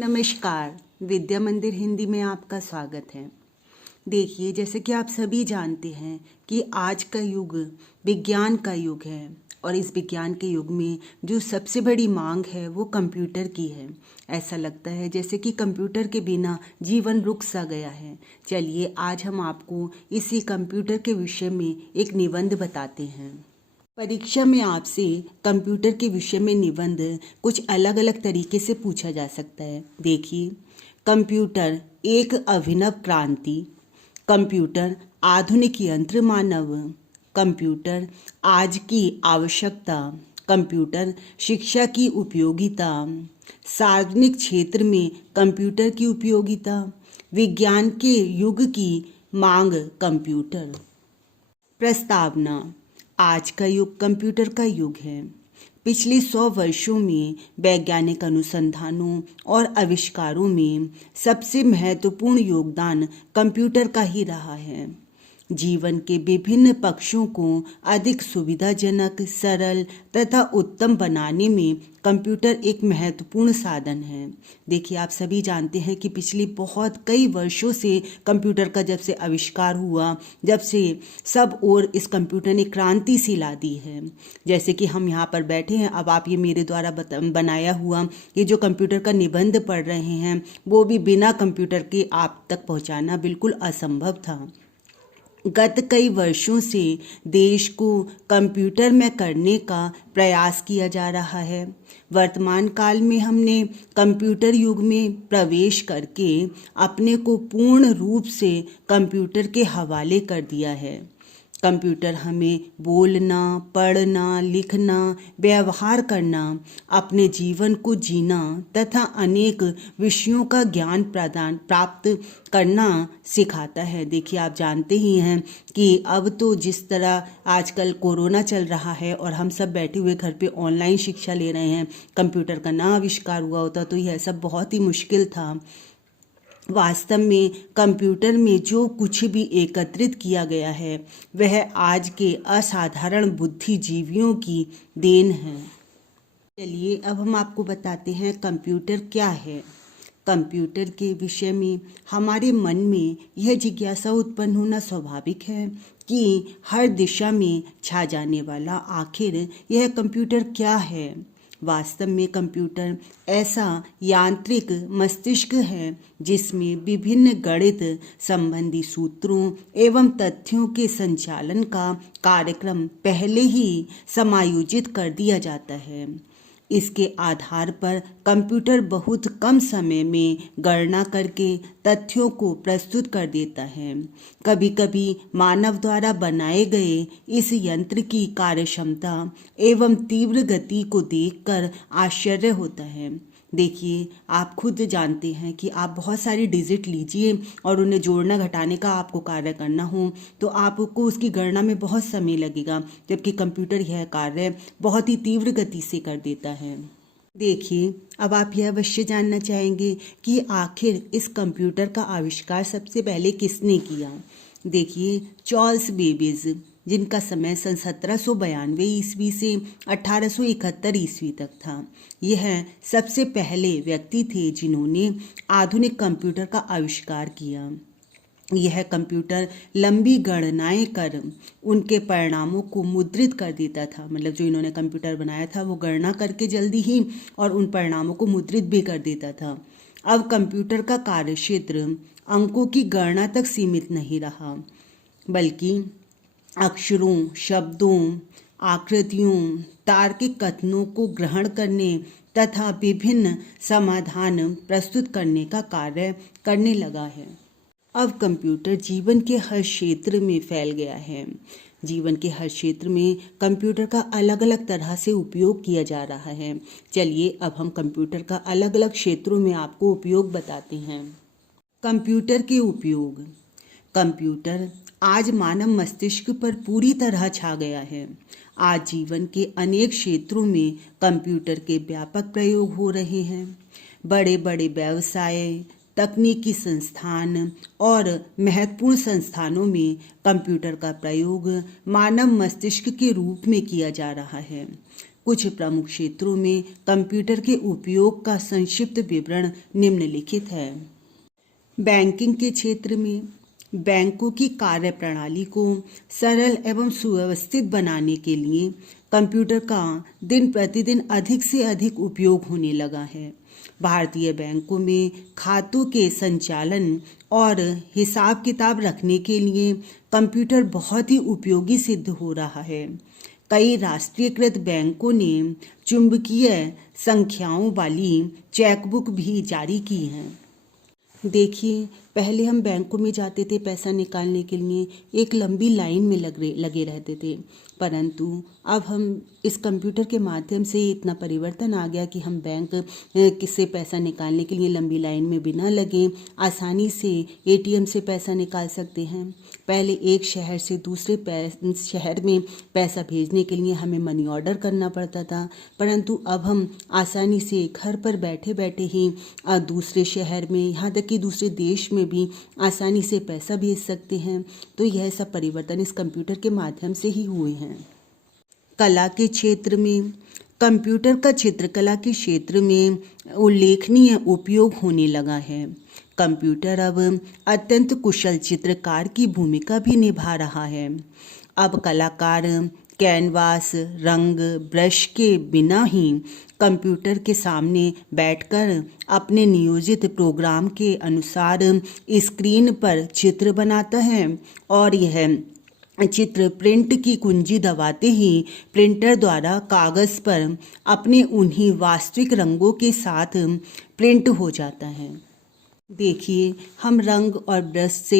नमस्कार। विद्या मंदिर हिंदी में आपका स्वागत है। देखिए, जैसे कि आप सभी जानते हैं कि आज का युग विज्ञान का युग है और इस विज्ञान के युग में जो सबसे बड़ी मांग है वो कंप्यूटर की है। ऐसा लगता है जैसे कि कंप्यूटर के बिना जीवन रुक सा गया है। चलिए आज हम आपको इसी कंप्यूटर के विषय में एक निबंध बताते हैं। परीक्षा में आपसे कंप्यूटर के विषय में निबंध कुछ अलग अलग तरीके से पूछा जा सकता है। देखिए, कंप्यूटर एक अभिनव क्रांति, कंप्यूटर आधुनिक यंत्र मानव, कंप्यूटर आज की आवश्यकता, कंप्यूटर शिक्षा की उपयोगिता, सार्वजनिक क्षेत्र में कंप्यूटर की उपयोगिता, विज्ञान के युग की मांग कंप्यूटर। प्रस्तावना। आज का युग कंप्यूटर का युग है। पिछले 100 वर्षों में वैज्ञानिक अनुसंधानों और आविष्कारों में सबसे महत्वपूर्ण योगदान कंप्यूटर का ही रहा है। जीवन के विभिन्न पक्षों को अधिक सुविधाजनक, सरल तथा उत्तम बनाने में कंप्यूटर एक महत्वपूर्ण साधन है। देखिए, आप सभी जानते हैं कि पिछले कई वर्षों से कंप्यूटर का जब से आविष्कार हुआ, जब से सब ओर इस कंप्यूटर ने क्रांति सी ला दी है। जैसे कि हम यहाँ पर बैठे हैं, अब आप ये मेरे द्वारा बनाया हुआ ये जो कंप्यूटर का निबंध पढ़ रहे हैं, वो भी बिना कंप्यूटर के आप तक पहुँचाना बिल्कुल असंभव था। गत कई वर्षों से देश को कंप्यूटर में करने का प्रयास किया जा रहा है। वर्तमान काल में हमने कंप्यूटर युग में प्रवेश करके अपने को पूर्ण रूप से कंप्यूटर के हवाले कर दिया है। कंप्यूटर हमें बोलना, पढ़ना, लिखना, व्यवहार करना, अपने जीवन को जीना तथा अनेक विषयों का ज्ञान प्राप्त करना सिखाता है। देखिए, आप जानते ही हैं कि अब तो जिस तरह आजकल कोरोना चल रहा है और हम सब बैठे हुए घर पे ऑनलाइन शिक्षा ले रहे हैं, कंप्यूटर का ना आविष्कार हुआ होता तो यह सब बहुत ही मुश्किल था। वास्तव में कंप्यूटर में जो कुछ भी एकत्रित किया गया है वह आज के असाधारण बुद्धिजीवियों की देन है। चलिए अब हम आपको बताते हैं कंप्यूटर क्या है। कंप्यूटर के विषय में हमारे मन में यह जिज्ञासा उत्पन्न होना स्वाभाविक है कि हर दिशा में छा जाने वाला आखिर यह कंप्यूटर क्या है। वास्तव में कंप्यूटर ऐसा यांत्रिक मस्तिष्क है जिसमें विभिन्न गणित संबंधी सूत्रों एवं तथ्यों के संचालन का कार्यक्रम पहले ही समायोजित कर दिया जाता है। इसके आधार पर कंप्यूटर बहुत कम समय में गणना करके तथ्यों को प्रस्तुत कर देता है। कभी कभी मानव द्वारा बनाए गए इस यंत्र की कार्यक्षमता एवं तीव्र गति को देखकर आश्चर्य होता है। देखिए, आप खुद जानते हैं कि आप बहुत सारी डिजिट लीजिए और उन्हें जोड़ना घटाने का आपको कार्य करना हो तो आपको उसकी गणना में बहुत समय लगेगा, जबकि कंप्यूटर यह कार्य बहुत ही तीव्र गति से कर देता है। देखिए, अब आप यह अवश्य जानना चाहेंगे कि आखिर इस कंप्यूटर का आविष्कार सबसे पहले किसने किया। देखिए, चार्ल्स बेबेज, जिनका समय सन 1792 ईस्वी से 1871 ईस्वी तक था, यह सबसे पहले व्यक्ति थे जिन्होंने आधुनिक कंप्यूटर का आविष्कार किया। यह कंप्यूटर लंबी गणनाएं कर उनके परिणामों को मुद्रित कर देता था। मतलब जो इन्होंने कंप्यूटर बनाया था वो गणना करके जल्दी ही और उन परिणामों को मुद्रित भी कर देता था। अब कंप्यूटर का कार्यक्षेत्र अंकों की गणना तक सीमित नहीं रहा, बल्कि अक्षरों, शब्दों, आकृतियों, तार्किक कथनों को ग्रहण करने तथा विभिन्न समाधान प्रस्तुत करने का कार्य करने लगा है। अब कंप्यूटर जीवन के हर क्षेत्र में फैल गया है। जीवन के हर क्षेत्र में कंप्यूटर का अलग अलग तरह से उपयोग किया जा रहा है। चलिए अब हम कंप्यूटर का अलग अलग क्षेत्रों में आपको उपयोग बताते हैं। कंप्यूटर के उपयोग। कंप्यूटर आज मानव मस्तिष्क पर पूरी तरह छा गया है। आज जीवन के अनेक क्षेत्रों में कंप्यूटर के व्यापक प्रयोग हो रहे हैं। बड़े बड़े व्यवसाय, तकनीकी संस्थान और महत्वपूर्ण संस्थानों में कंप्यूटर का प्रयोग मानव मस्तिष्क के रूप में किया जा रहा है। कुछ प्रमुख क्षेत्रों में कंप्यूटर के उपयोग का संक्षिप्त विवरण निम्नलिखित है। बैंकिंग के क्षेत्र में बैंकों की कार्यप्रणाली को सरल एवं सुव्यवस्थित बनाने के लिए कंप्यूटर का दिन प्रतिदिन अधिक से अधिक उपयोग होने लगा है। भारतीय बैंकों में खातों के संचालन और हिसाब किताब रखने के लिए कंप्यूटर बहुत ही उपयोगी सिद्ध हो रहा है। कई राष्ट्रीयकृत बैंकों ने चुंबकीय संख्याओं वाली चेकबुक भी जारी की हैं। देखिए, पहले हम बैंकों में जाते थे पैसा निकालने के लिए, एक लंबी लाइन में लगे रहते थे, परंतु अब हम इस कंप्यूटर के माध्यम से इतना परिवर्तन आ गया कि हम बैंक से पैसा निकालने के लिए लंबी लाइन में बिना लगे आसानी से एटीएम से पैसा निकाल सकते हैं। पहले एक शहर से दूसरे शहर में पैसा भेजने के लिए हमें मनी ऑर्डर करना पड़ता था, परंतु अब हम आसानी से घर पर बैठे बैठे ही दूसरे शहर में, यहाँ तक कि दूसरे देश में भी आसानी से पैसा भेज सकते हैं। तो यह सब परिवर्तन इस कंप्यूटर के माध्यम से ही हुए हैं। कला के क्षेत्र में कंप्यूटर का चित्रकला के क्षेत्र में उल्लेखनीय उपयोग होने लगा है। कंप्यूटर अब अत्यंत कुशल चित्रकार की भूमिका भी निभा रहा है। अब कलाकार कैनवास, रंग, ब्रश के बिना ही कंप्यूटर के सामने बैठकर अपने नियोजित प्रोग्राम के अनुसार स्क्रीन पर चित्र बनाता है और यह चित्र प्रिंट की कुंजी दबाते ही प्रिंटर द्वारा कागज़ पर अपने उन्हीं वास्तविक रंगों के साथ प्रिंट हो जाता है। देखिए, हम रंग और ब्रश से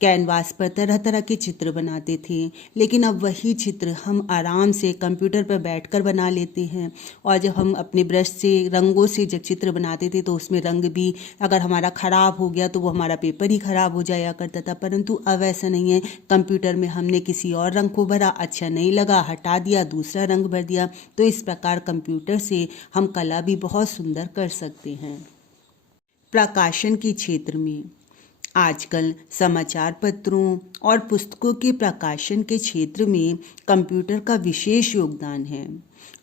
कैनवास पर तरह तरह के चित्र बनाते थे, लेकिन अब वही चित्र हम आराम से कंप्यूटर पर बैठकर बना लेते हैं। और जब हम अपने ब्रश से, रंगों से जब चित्र बनाते थे तो उसमें रंग भी अगर हमारा ख़राब हो गया तो वो हमारा पेपर ही ख़राब हो जाया करता था, परंतु अब ऐसा नहीं है। कंप्यूटर में हमने किसी और रंग को भरा, अच्छा नहीं लगा, हटा दिया, दूसरा रंग भर दिया। तो इस प्रकार कंप्यूटर से हम कला भी बहुत सुंदर कर सकते हैं। प्रकाशन के क्षेत्र में आजकल समाचार पत्रों और पुस्तकों के प्रकाशन के क्षेत्र में कंप्यूटर का विशेष योगदान है।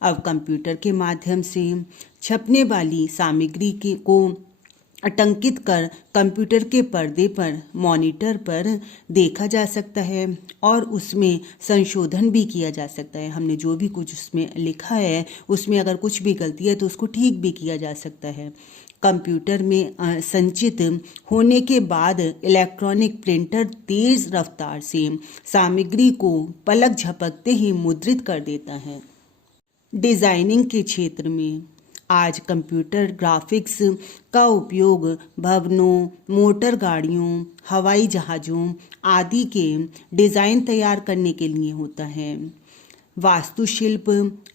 अब कंप्यूटर के माध्यम से छपने वाली सामग्री को आटंकित कर कंप्यूटर के पर्दे पर, मॉनिटर पर देखा जा सकता है और उसमें संशोधन भी किया जा सकता है। हमने जो भी कुछ उसमें लिखा है उसमें अगर कुछ भी गलती है तो उसको ठीक भी किया जा सकता है। कंप्यूटर में संचित होने के बाद इलेक्ट्रॉनिक प्रिंटर तेज रफ्तार से सामग्री को पलक झपकते ही मुद्रित कर देता है। डिजाइनिंग के क्षेत्र में आज कंप्यूटर ग्राफिक्स का उपयोग भवनों, मोटर गाड़ियों, हवाई जहाज़ों आदि के डिज़ाइन तैयार करने के लिए होता है। वास्तुशिल्प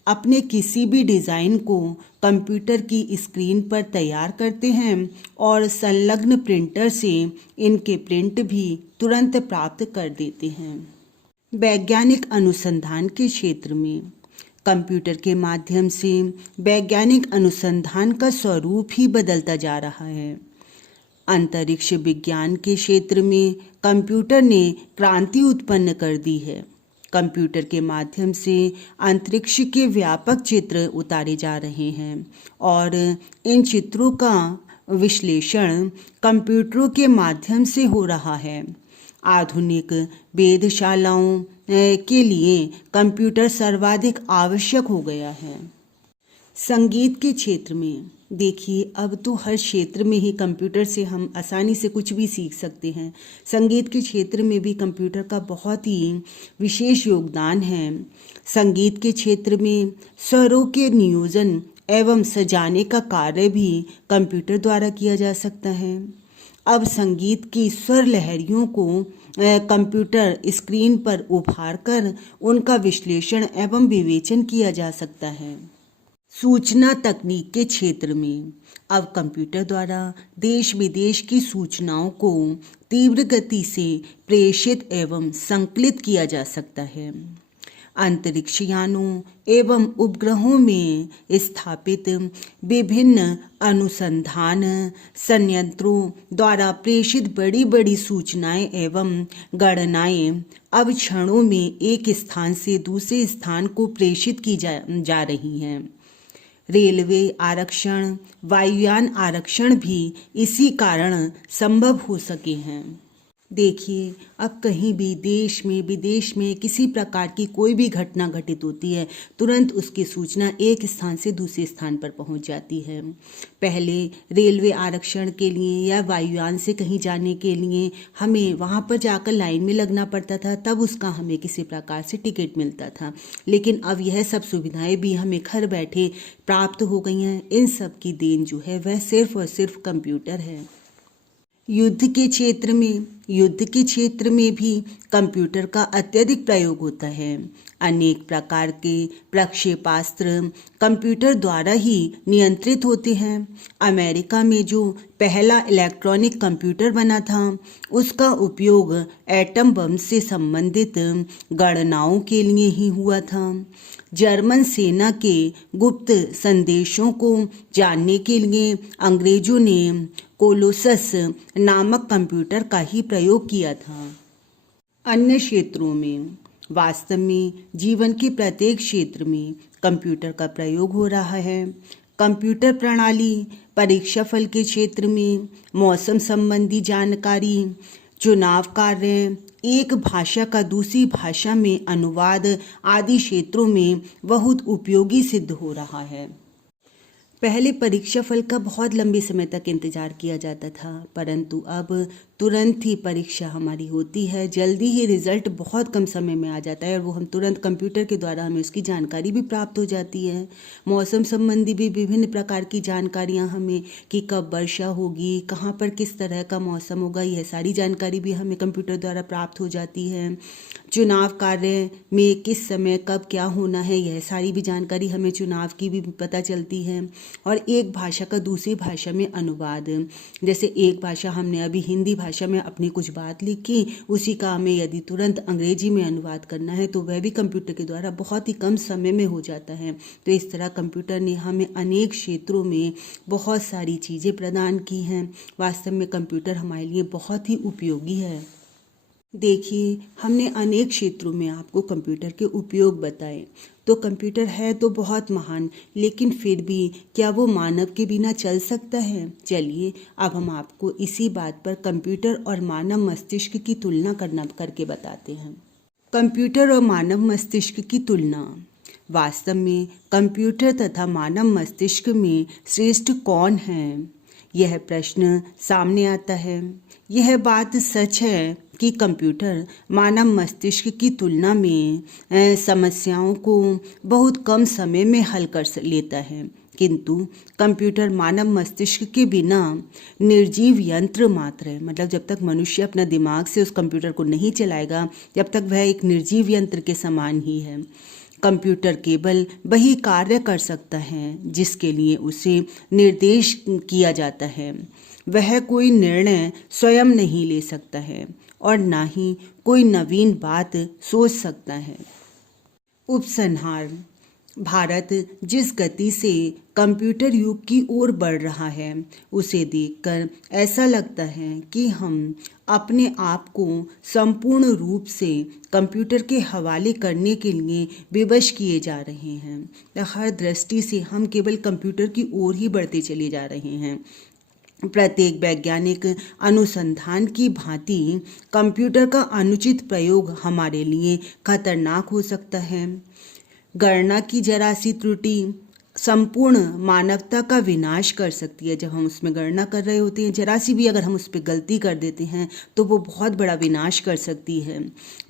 अपने किसी भी डिज़ाइन को कंप्यूटर की स्क्रीन पर तैयार करते हैं और संलग्न प्रिंटर से इनके प्रिंट भी तुरंत प्राप्त कर देते हैं। वैज्ञानिक अनुसंधान के क्षेत्र में कंप्यूटर के माध्यम से वैज्ञानिक अनुसंधान का स्वरूप ही बदलता जा रहा है। अंतरिक्ष विज्ञान के क्षेत्र में कंप्यूटर ने क्रांति उत्पन्न कर दी है। कंप्यूटर के माध्यम से अंतरिक्ष के व्यापक चित्र उतारे जा रहे हैं और इन चित्रों का विश्लेषण कंप्यूटरों के माध्यम से हो रहा है। आधुनिक वेधशालाओं के लिए कंप्यूटर सर्वाधिक आवश्यक हो गया है। संगीत के क्षेत्र में देखिए, अब तो हर क्षेत्र में ही कंप्यूटर से हम आसानी से कुछ भी सीख सकते हैं। संगीत के क्षेत्र में भी कंप्यूटर का बहुत ही विशेष योगदान है। संगीत के क्षेत्र में स्वरों के नियोजन एवं सजाने का कार्य भी कंप्यूटर द्वारा किया जा सकता है। अब संगीत की स्वर लहरियों को कंप्यूटर स्क्रीन पर उभार कर उनका विश्लेषण एवं विवेचन किया जा सकता है। सूचना तकनीक के क्षेत्र में अब कंप्यूटर द्वारा देश विदेश की सूचनाओं को तीव्र गति से प्रेषित एवं संकलित किया जा सकता है। अंतरिक्ष यानों एवं उपग्रहों में स्थापित विभिन्न अनुसंधान संयंत्रों द्वारा प्रेषित बड़ी बड़ी सूचनाएं एवं गणनाएं अब क्षणों में एक स्थान से दूसरे स्थान को प्रेषित की जा रही हैं। रेलवे आरक्षण, वायुयान आरक्षण भी इसी कारण संभव हो सके हैं। देखिए, अब कहीं भी देश में विदेश में किसी प्रकार की कोई भी घटना घटित होती है, तुरंत उसकी सूचना एक स्थान से दूसरे स्थान पर पहुंच जाती है। पहले रेलवे आरक्षण के लिए या वायुयान से कहीं जाने के लिए हमें वहां पर जाकर लाइन में लगना पड़ता था, तब उसका हमें किसी प्रकार से टिकट मिलता था। लेकिन अब यह सब सुविधाएं भी हमें घर बैठे प्राप्त हो गई हैं। इन सब की देन जो है वह सिर्फ और सिर्फ कंप्यूटर है। युद्ध के क्षेत्र में भी कंप्यूटर का अत्यधिक प्रयोग होता है। अनेक प्रकार के प्रक्षेपास्त्र कंप्यूटर द्वारा ही नियंत्रित होते हैं। अमेरिका में जो पहला इलेक्ट्रॉनिक कंप्यूटर बना था, उसका उपयोग एटम बम से संबंधित गणनाओं के लिए ही हुआ था। जर्मन सेना के गुप्त संदेशों को जानने के लिए अंग्रेजों ने कोलोसस नामक कंप्यूटर का ही प्रयोग किया था। अन्य क्षेत्रों में, वास्तव में जीवन के प्रत्येक क्षेत्र में कंप्यूटर का प्रयोग हो रहा है। कंप्यूटर प्रणाली परीक्षा फल के क्षेत्र में, मौसम संबंधी जानकारी, चुनाव कार्य, एक भाषा का दूसरी भाषा में अनुवाद आदि क्षेत्रों में बहुत उपयोगी सिद्ध हो रहा है। पहले परीक्षा फल का बहुत लंबे समय तक इंतजार किया जाता था, परंतु अब तुरंत ही परीक्षा हमारी होती है, जल्दी ही रिजल्ट बहुत कम समय में आ जाता है और वो हम तुरंत कंप्यूटर के द्वारा हमें उसकी जानकारी भी प्राप्त हो जाती है। मौसम संबंधी भी विभिन्न प्रकार की जानकारियां हमें कि कब वर्षा होगी, कहाँ पर किस तरह का मौसम होगा, यह सारी जानकारी भी हमें कंप्यूटर द्वारा प्राप्त हो जाती है। चुनाव कार्य में किस समय कब क्या होना है, यह सारी भी जानकारी हमें चुनाव की भी पता चलती है। और एक भाषा का दूसरी भाषा में अनुवाद, जैसे एक भाषा हमने अभी हिंदी भाषा में अपनी कुछ बात लिखी, उसी का हमें यदि तुरंत अंग्रेजी में अनुवाद करना है तो वह भी कंप्यूटर के द्वारा बहुत ही कम समय में हो जाता है। तो इस तरह कंप्यूटर ने हमें अनेक क्षेत्रों में बहुत सारी चीज़ें प्रदान की हैं। वास्तव में कंप्यूटर हमारे लिए बहुत ही उपयोगी है। देखिए, हमने अनेक क्षेत्रों में आपको कंप्यूटर के उपयोग बताए। तो कंप्यूटर है तो बहुत महान, लेकिन फिर भी क्या वो मानव के बिना चल सकता है? चलिए अब हम आपको इसी बात पर कंप्यूटर और मानव मस्तिष्क की तुलना करके बताते हैं। कंप्यूटर और मानव मस्तिष्क की तुलना। वास्तव में कंप्यूटर तथा मानव मस्तिष्क में श्रेष्ठ कौन है, यह प्रश्न सामने आता है। यह बात सच है कि कंप्यूटर मानव मस्तिष्क की तुलना में समस्याओं को बहुत कम समय में हल कर लेता है, किंतु कंप्यूटर मानव मस्तिष्क के बिना निर्जीव यंत्र मात्र है। मतलब जब तक मनुष्य अपना दिमाग से उस कंप्यूटर को नहीं चलाएगा, जब तक वह एक निर्जीव यंत्र के समान ही है। कंप्यूटर केवल वही कार्य कर सकता है जिसके लिए उसे निर्देश किया जाता है। वह कोई निर्णय स्वयं नहीं ले सकता है और ना ही कोई नवीन बात सोच सकता है। उपसंहार। भारत जिस गति से कंप्यूटर युग की ओर बढ़ रहा है, उसे देखकर ऐसा लगता है कि हम अपने आप को संपूर्ण रूप से कंप्यूटर के हवाले करने के लिए विवश किए जा रहे हैं। हर दृष्टि से हम केवल कंप्यूटर की ओर ही बढ़ते चले जा रहे हैं। प्रत्येक वैज्ञानिक अनुसंधान की भांति कंप्यूटर का अनुचित प्रयोग हमारे लिए खतरनाक हो सकता है। गणना की जरा सी त्रुटि संपूर्ण मानवता का विनाश कर सकती है। जब हम उसमें गणना कर रहे होते हैं, जरा सी भी अगर हम उस पर गलती कर देते हैं तो वो बहुत बड़ा विनाश कर सकती है।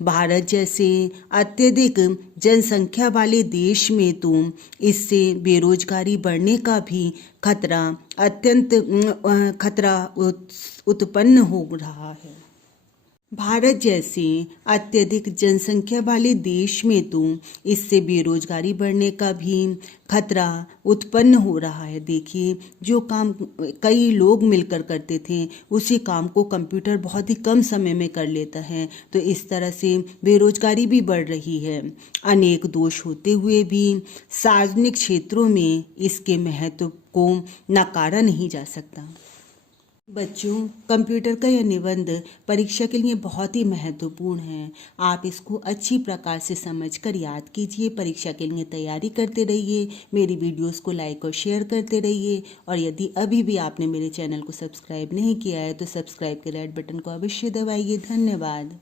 भारत जैसे अत्यधिक जनसंख्या वाले देश में तो इससे बेरोजगारी बढ़ने का भी खतरा उत्पन्न हो रहा है। भारत जैसे अत्यधिक जनसंख्या वाले देश में तो इससे बेरोजगारी बढ़ने का भी खतरा उत्पन्न हो रहा है। देखिए, जो काम कई लोग मिलकर करते थे उसी काम को कंप्यूटर बहुत ही कम समय में कर लेता है, तो इस तरह से बेरोजगारी भी बढ़ रही है। अनेक दोष होते हुए भी सार्वजनिक क्षेत्रों में इसके महत्व को नकारा नहीं जा सकता। बच्चों, कंप्यूटर का यह निबंध परीक्षा के लिए बहुत ही महत्वपूर्ण है। आप इसको अच्छी प्रकार से समझकर याद कीजिए, परीक्षा के लिए तैयारी करते रहिए, मेरी वीडियोस को लाइक और शेयर करते रहिए। और यदि अभी भी आपने मेरे चैनल को सब्सक्राइब नहीं किया है तो सब्सक्राइब के रेड बटन को अवश्य दबाइए। धन्यवाद।